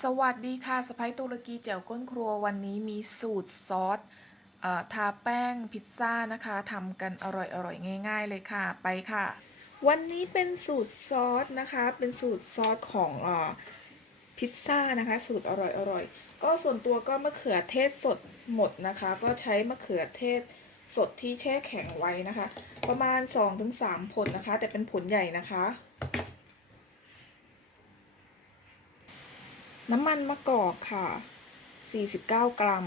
สวัสดีค่ะสไปตุรกีแจ่วก้นครัววันนี้มีสูตรซอสทาแป้งพิซซ่านะคะทำกันอร่อยๆง่าย ๆ เลยค่ะไปค่ะ วันนี้เป็นสูตรซอสนะคะ เป็นสูตรซอสของอพิซซ่านะคะ สูตรอร่อยๆก็ส่วนตัวก็มะเขือเทศสดหมดนะคะ ก็ใช้มะเขือเทศสดที่แช่แข็งไว้นะคะ ประมาณ 2-3 ผลนะคะ แต่เป็นผลใหญ่นะคะ น้ำมันมะกอกค่ะ 49 กรัม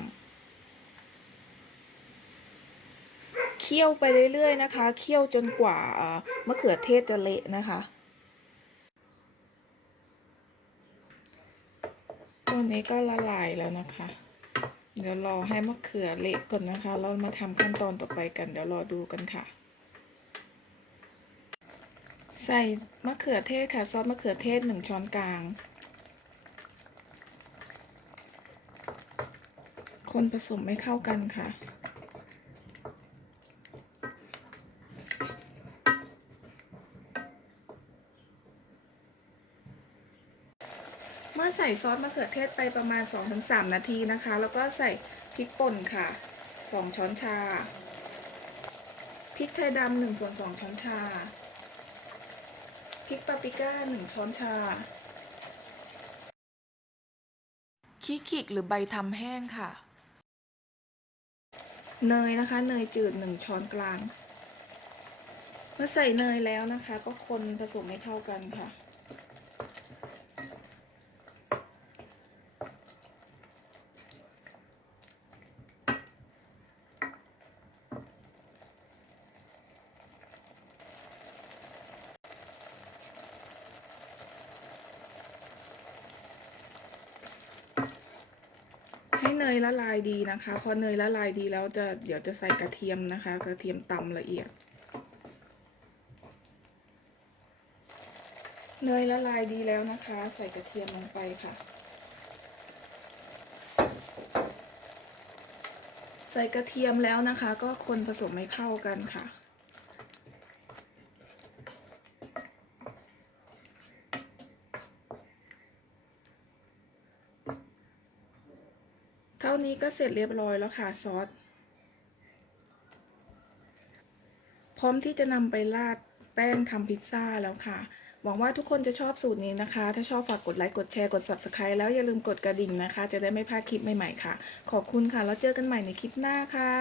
เคี่ยวไปเรื่อยๆนะคะ เคี่ยวจนกว่ามะเขือเทศจะเละนะคะตัวนี้ก็ละลายแล้วนะคะ เดี๋ยวรอให้มะเขือเละก่อนนะคะเรามาทำขั้นตอนต่อไปกัน เดี๋ยวรอดูกันค่ะใส่มะเขือเทศค่ะ ซอสมะเขือเทศ1ช้อนกลาง คนผสมไม่เข้ากันค่ะ เมื่อใส่ซอสมะเขือเทศไปประมาณ 2-3 นาทีนะคะ แล้วก็ใส่พริกป่นค่ะ 2 ช้อนชา พริกไทยดำ1ส่วน2ช้อนชา พริกปาปริก้า 1 ช้อนชาขี้ขิกหรือใบทำแห้งค่ะ เนยนะคะ เนยจืดหนึ่งช้อนกลาง เมื่อใส่เนยแล้วนะคะ ก็คนผสมให้เข้ากันค่ะ เนยละลายดีนะคะ พอเนยละลายดีแล้วจะเดี๋ยวจะใส่กระเทียมนะคะ กระเทียมตำละเอียด เนยละลายดีแล้วนะคะ ใส่กระเทียมลงไปค่ะ ใส่กระเทียมแล้วนะคะ ก็คนผสมให้เข้ากันค่ะ ท่านี้ก็เสร็จเรียบร้อยแล้วค่ะซอส พร้อมที่จะนำไปราดแป้งทำพิซซ่าแล้วค่ะ หวังว่าทุกคนจะชอบสูตรนี้นะคะ ถ้าชอบฝากกดไลค์ กดแชร์ กด Subscribe แล้วอย่าลืมกดกระดิ่งนะคะ จะได้ไม่พลาดคลิปใหม่ๆค่ะ ขอบคุณค่ะ แล้วเจอกันใหม่ในคลิปหน้าค่ะ